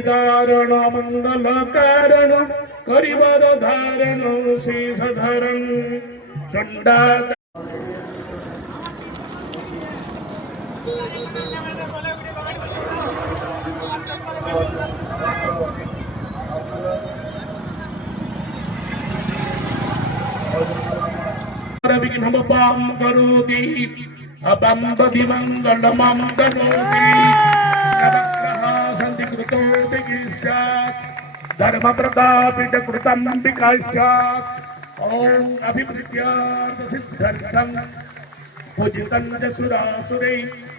दारण मंगल कारण करिबर धारण शेष धरण चंडा विघ्नं पां करोति अपं मंगलमं करोति नवग्रहा सन्ति कृतो विगिष्यात् धर्मप्रतापितकृतं विकास्यात् ॐ अभिवृद्ध्यार्थ सिद्ध्यर्थं पूजितं च सुरासुरैः